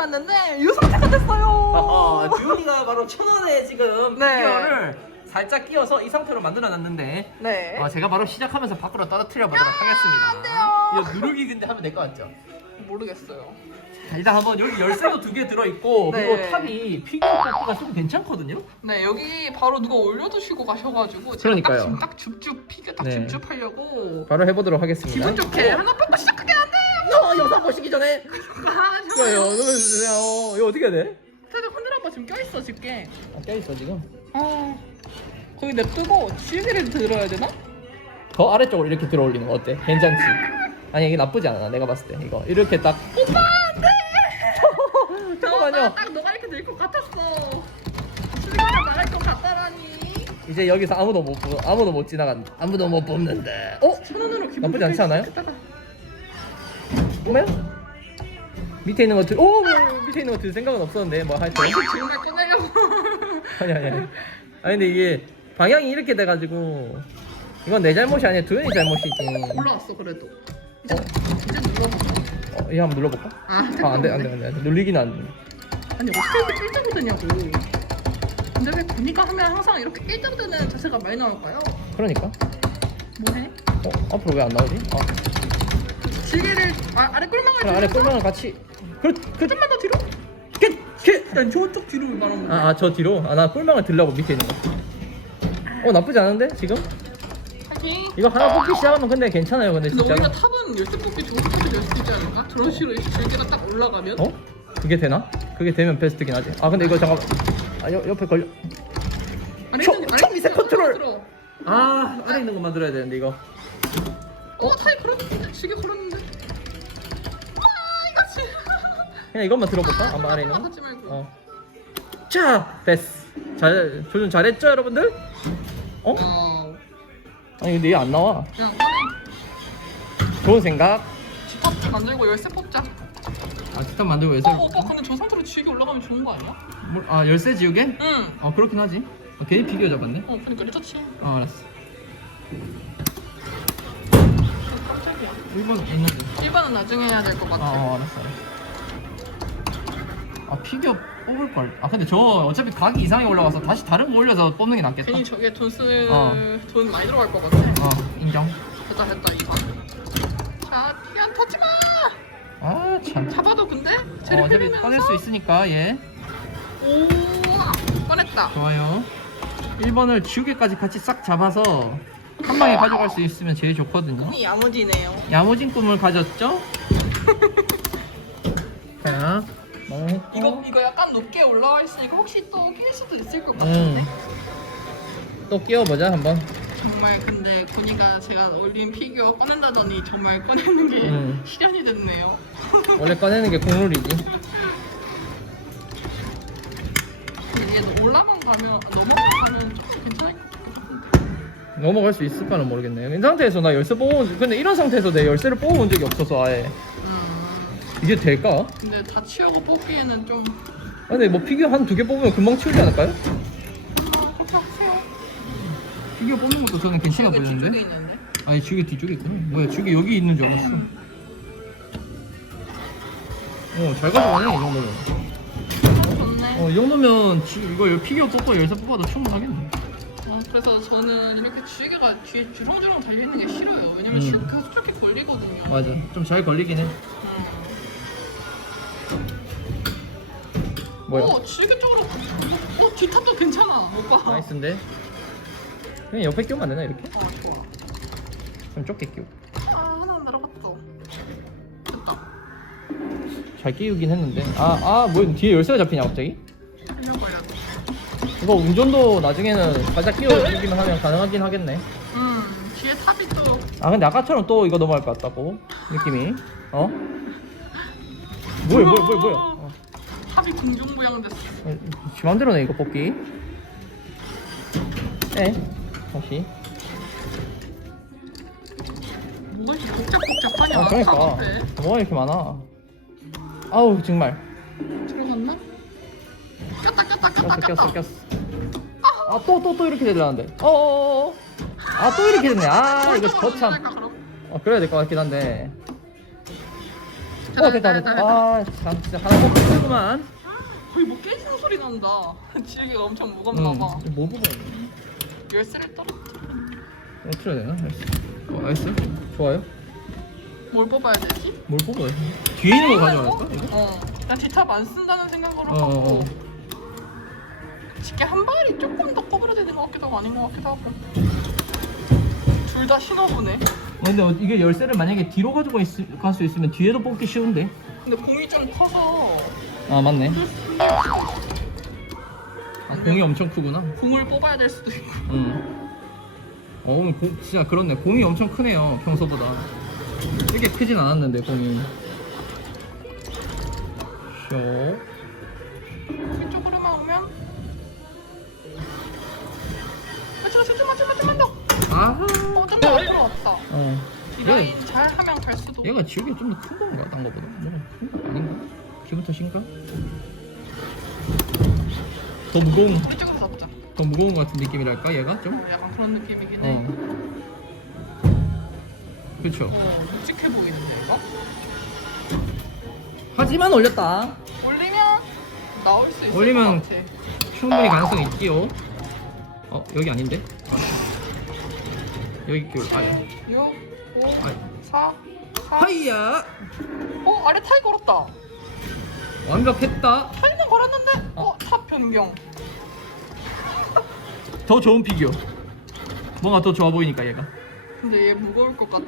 알았는데 이 상태가 됐어요. 어, 주윤이가 바로 천 원에 지금 네. 피규어를 살짝 끼워서 이 상태로 만들어놨는데 네. 어, 제가 바로 시작하면서 밖으로 떨어뜨려 보도록 하겠습니다. 안 돼요. 이거 누르기 근데 하면 될 것 같죠? 모르겠어요. 자, 일단 한번 여기 열쇠도 두 개 들어있고 네. 그리고 탑이 피규어 탑가 좀 괜찮거든요? 네 여기 바로 누가 올려두시고 가셔가지고 제가 그러니까요. 딱 지금 딱 줍줍 피규어 딱 네. 줍줍 하려고 바로 해보도록 하겠습니다. 기분 좋게 하나 뽑고 시작하게 안 돼. 어, 영상 보시기 전에 아, 좋아요 눌러주세요. 이거 어떻게 해야 돼? 살짝 흔들어봐 지금 껴있어 집게. 아, 껴있어 지금. 아 거기 냅두고 지우개를 들어야 되나? 더 아래쪽으로 이렇게 들어 올리는 거 어때? 괜찮지? 아니 이게 나쁘지 않아 내가 봤을 때 이거 이렇게 딱 오빠 안돼. 잠깐만요 딱 너가 이렇게 될 것 같았어. 지우개가 나갈 것 같다라니. 이제 여기서 아무도 못 뽑, 아무도 못 지나간다 아무도 못 뽑는데 어? 천 원으로 기분 나쁘지 않지 좋게 않아요? 시작했다가. 보면 밑에 있는 거 들, 오 밑에 있는 거 들 생각은 없었는데 뭐 하여튼 이거 정말 꺼내려고. 아니 아니 아니 아니 근데 이게 방향이 이렇게 돼가지고 이건 내 잘못이 아니라 두현이 잘못이지 올라왔어 그래도. 이제 이제 눌러봐. 어, 이거 한번 눌러볼까? 아, 아 안 돼 안 돼 안 돼 눌리기는 안돼 아니 어떻게 이렇게 일자로 되냐고. 근데 왜 보니까 하면 항상 이렇게 일자로 되는 자세가 많이 나올까요? 그러니까 뭐해? 어 앞으로 왜 안 나오지? 아 지게를 아, 아래 꿀망을 그럼 아래 꿀망을 같이 그, 그, 좀만 더 뒤로? 그, 그. 난 저쪽 뒤로 말하는 거야. 아, 아, 저 뒤로? 아, 나 꿀망을 들려고 밑에 있는 거. 어, 나쁘지 않은데, 지금? 하긴. 이거 하나 뽑기 시작하면 근데 괜찮아요, 근데 근데 진짜. 오히려 탑은 열쇠 뽑기 좋은 탑이 될수 있지 않을까? 저런 식으로 이렇게 지게가 딱 올라가면 어? 그게 되나? 그게 되면 베스트긴 하지. 아, 근데 이거 잠깐만. 아, 옆, 옆에 걸려. 아래 초- 있는- 아래 초미세 있는 컨트롤! 들어. 아, 안에 있는 것만 들어야 되는데, 이거. 어, 타이 걸었는데 지게 걸었는데. 아, 이거 지. 그냥 이것만 들어볼까? 아마 안에 있는 거? 하지 말고. 어. 자, 됐어. 잘, 조준 잘했죠, 여러분들? 어? 어. 아니, 근데 얘 안 나와. 그냥. 좋은 생각. 집합 만들고 열쇠 뽑자. 아, 직접 만들고 어, 열쇠. 오빠 근데 저 상태로 지게 올라가면 좋은 거 아니야? 뭘- 아, 열쇠 지우개? 응. 아, 그렇긴 하지. 아, 괜히 비교 잡았네. 어, 그러니까 리터치. 어, 알았어. 깜짝이야. 1번 있는데. 1번은 나중에 해야 될것 아, 같아. 어, 알았어, 알았어. 아, 피규어 뽑을 걸. 아, 근데 저 어차피 각이 이상이 올라가서 다시 다른 거 올려서 뽑는 게 낫겠다. 괜히 저게 돈 쓸, 어. 돈 많이 들어갈 것 같아. 어, 인정. 됐다, 됐다, 이거. 자, 피안 터지 마! 아, 참. 잡아도 근데? 어, 쟤를 어차피 흐리면서. 꺼낼 수 있으니까, 예. 오, 꺼냈다. 좋아요. 1번을 지우개까지 같이 싹 잡아서 한 방에 가져갈 수 있으면 제일 좋거든요. 이 야무지네요. 야무진 꿈을 가졌죠? 자, 망했고. 이거, 이거 약간 높게 올라와 있으니까 혹시 또 낄 수도 있을 것 음. 같은데? 또 끼워보자, 한번. 정말 근데 보니까 제가 올린 피규어 꺼낸다더니 정말 꺼내는 게 음. 실현이 됐네요. 원래 꺼내는 게 국룰이지. 넘어갈 수 있을까는 모르겠네. 이 상태에서 나 열쇠 뽑아본 근데 이런 상태에서 내 열쇠를 뽑아본 적이 없어서 아예 음, 이게 될까? 근데 다 치우고 뽑기에는 좀 아, 근데 뭐 피규어 한 두 개 뽑으면 금방 치우지 않을까요? 아, 그렇게 하세요. 피규어 뽑는 것도 저는 괜찮아 뒤쪽에 보이는데? 있는데. 아니 지우개 뒤쪽에 있구나. 뭐야 지우개 여기 있는 줄 알았어. 어, 잘 가져가네 이 정도면. 아, 좋네. 어, 이 정도면 지, 이거 피규어 뽑고 열쇠 뽑아도 충분하겠네. 어, 그래서 저는 이렇게 지게가 뒤에 주렁주렁 달려있는 게 싫어요. 왜냐면 음. 지- 계속 저렇게 걸리거든요. 맞아. 좀 잘 걸리긴 해. 음. 뭐야? 어, 지게 쪽으로. 어, 뒷탑도 괜찮아. 오빠. 나이스인데. 그냥 옆에 끼우면 안 되나 이렇게? 아, 좋아. 좀 좁게 끼우. 아, 하나 내려갔어. 됐다. 잘 끼우긴 했는데. 아, 아, 뭐 뒤에 열쇠가 잡히냐 갑자기? 이거 운전도 나중에는 살짝 끼워주기만 하면 가능하긴 하겠네. 음, 뒤에 탑이 또. 아 근데 아까처럼 또 이거 넘어갈 것 같다고 느낌이. 어? 뭐야 뭐야 뭐야 뭐야. 어, 탑이 공중부양됐어. 어, 지 맘대로네 이거 뽑기. 에 다시. 뭐가 이렇게 복잡복잡하냐? 아 그러니까 탑. 뭐가 이렇게 많아. 아우 정말. 들어갔나? 꼈다 꼈다 꼈다 꼈어. 꼈어 꼈어. 아 또 또 또 이렇게 되려는데. 어어어. 아 또 이렇게 됐네. 아 이거 뭘 거참. 어 그래야 될 것 같긴 한데. 어 됐다 됐다 아참 진짜 하나 꼭 풀구만 거의 뭐 깨지는 소리 난다. 지우개가 엄청 무겁나 봐. 응, 뭐 부분 열쇠를 떨어. 어 틀어야 되나? 알았어 어 알았어 좋아요 뭘 뽑아야 되지? 뭘 뽑아요? 뒤에 있는 거 가져갈까? 이거? 어. 난 뒤탑 안 쓴다는 생각으로 어, 어, 갖고. 어. 지게 한 발이 조금 더 되는 것 같기도 하고 아닌 것 같기도 하고. 둘 다 신어보네. 어, 근데 어, 이게 열쇠를 만약에 뒤로 가지고 갈 수 있으면 뒤에도 뽑기 쉬운데 근데 공이 좀 커서 아 맞네 아 공이 엄청 크구나 공을 뽑아야 될 수도 있고. 응. 어, 공, 진짜 그렇네. 공이 엄청 크네요, 평소보다. 이렇게 크진 않았는데, 공이. 쇼. 아하. 어, 좀더 앞으로 왔다. 어. 얘, 디라인 잘 하면 갈 수도. 얘가 지우개 좀더 큰 건가? 딴 거보다? 뭐가 큰가? 아닌가? 기분 탓인가? 더 무거운, 우리 쪽으로 가보자. 더 무거운 것 같은 느낌이랄까, 얘가 좀? 어, 약간 그런 느낌이긴 해. 어. 그쵸. 어, 묵직해 보이는데 이거? 하지만 올렸다. 올리면 나올 수 있을 올리면 것 같아. 충분히 가능성이 있지요. 어, 여기 아닌데? 여기 교 아래. 6, 5, 아이. 4, 4. 하이야! 어, 아래 타이 걸었다. 완벽했다. 타이는 걸었는데, 어, 탑 변경. 더 좋은 피규어. 뭔가 더 좋아 보이니까 얘가. 근데 얘 무거울 것 같아.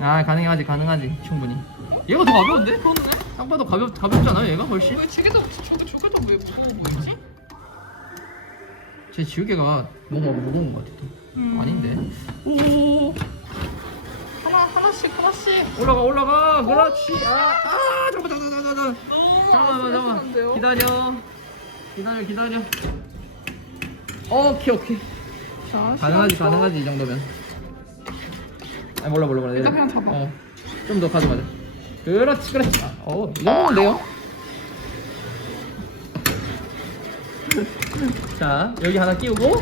아 가능하지 가능하지 충분히. 얘가 더 가벼운데? 그렇네. 딱 봐도 가볍 가볍잖아요 얘가 훨씬. 왜 지게도 저게 저게도 왜 무거워 보이지? 제 지우개가 뭔가 무거운 것 같아. 또. 음. 아닌데. 오 하나 하나씩 하나씩. 올라가 올라가. 그렇지. 아, 아 잠깐만 잠깐만 잠깐만 잠깐만. 아슬아슬한데요? 기다려. 기다려 기다려. 오케이 오케이. 자, 가능하지 시간 가능하지 이 정도면. 아 몰라 몰라 몰라. 일단 그냥 잡아. 어. 좀 더 가져가자. 그렇지 그렇지. 아, 어, 이 정도면 돼요. 자 여기 하나 끼우고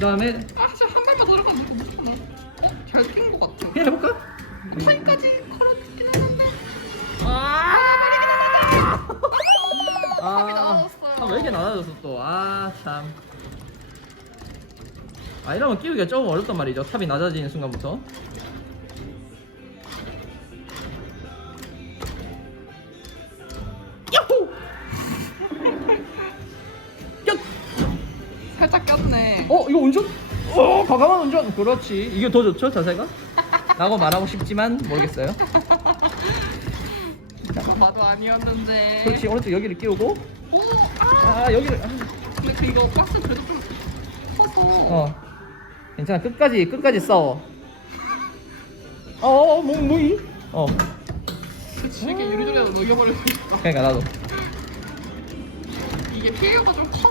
그다음에 아, 진짜 한 발만 더 들어가면 무조건. 어, 잘낀것 같아. 그냥 해볼까? 타이까지 걸어주긴 했는데. 아, 탑이 나왔어요. 아, 왜 이렇게 나눠졌어 또? 아 참. 아 이러면 끼우기가 조금 어렵단 말이죠. 탑이 낮아지는 순간부터. 과감한 운전. 그렇지. 이게 더 좋죠 자세가? 라고 말하고 싶지만 모르겠어요. 봐도 아니었는데. 그렇지 오른쪽 여기를 끼우고 오, 아. 아 여기를. 아. 근데 그 이거 박스 그래도 좀 커서. 어 괜찮아 끝까지 끝까지 싸워 어어 뭐 뭐이 어그 지게 유리존에도 녹여버리고. 그러니까 나도 이게 피해가 좀 커서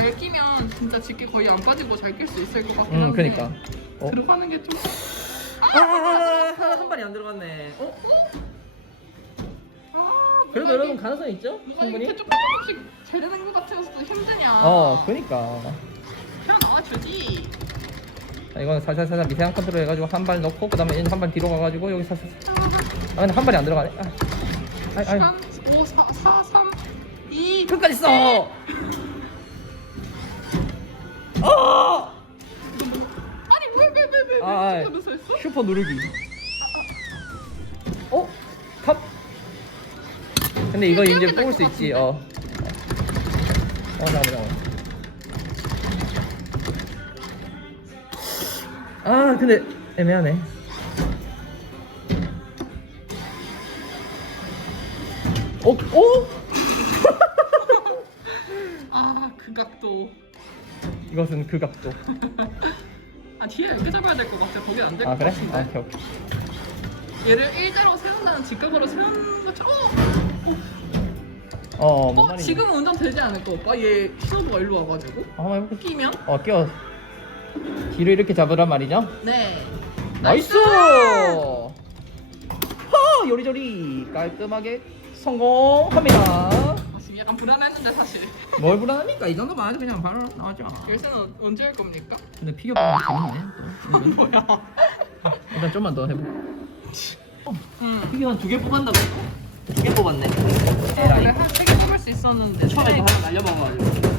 잘 끼면 진짜 집게 거의 안 빠지고 잘 낄 수 있을 것 같긴 응 한데. 그러니까 어? 들어가는 게 좀. 아 하나 한 발이 안 들어갔네 어 아, 그래도 여러분 이게- 가능성 있죠 충분히 이렇게 조금 조금씩 잘 되는 것 같아서 힘드냐. 어 그러니까 그냥 나와주지. 자, 이거는 살살 살살 미세 한 컨트롤 해가지고 한 발 넣고 그 다음에 한 발 뒤로 가가지고 여기 살살 아 근데 한 발이 안 들어가네 아, 아이, 아이. 시간 5, 4, 4, 3, 2. 끝까지 싸워 어 아니 왜왜 왜왜 아, 아, 왜 저기서 했어? 슈퍼 누르기. 어? 탑? 근데 이거 이제 뽑을 수 될것 있지. 어. 어, 잠깐만, 잠깐만. 아, 근데 애매하네. 어? 어? 아 그 각도. 이것은 그 각도. 아 뒤에 이렇게 잡아야 될 것 같아. 거긴 안될것 아, 그래? 같은데. 아, 오케이, 오케이. 얘를 일자로 세운다는 직각으로 세우는 것처럼. 어, 어, 뭔 어 말인지. 지금은 운전 되지 않을까 오빠? 얘 신호부가 일로 와가지고 어, 한번 해볼게. 끼면? 어, 끼워. 뒤로 이렇게 잡으란 말이죠? 네. 나이스! 하! 요리조리 깔끔하게 성공합니다. 아, 약간 불안했는데 사실. 뭘 불안합니까? 이 정도만 아주 그냥 바로 나오죠. 열쇠는 언제 할 겁니까? 근데 피겨 보면 재밌네. 또. 뭐야? 일단 좀만 더 해보. 응. 피규어 한두 개 뽑았나 보다. 두개 뽑았네. 그래 한세개 뽑을 수 있었는데 처음에 네. 이거 하나 날려먹어가지고.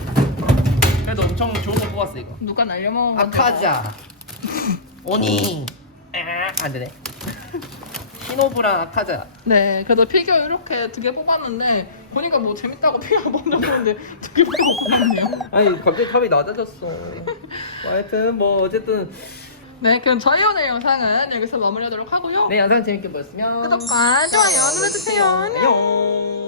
그래도 엄청 좋은 거 뽑았어 이거. 누가 날려먹은 건데 아카자. 오니. 아, 안 되네. 시노부랑 아카자. 네 그래서 피규어 이렇게 두 개 뽑았는데 보니까 뭐 재밌다고 피규어 먼저 보는데 두개 뽑았네요. 아니 갑자기 탑이 낮아졌어. 하여튼 뭐 어쨌든 네 그럼 저희 오늘 영상은 여기서 마무리하도록 하고요. 내 영상 재밌게 보셨으면 구독과 좋아요 눌러주세요. 안녕 안녕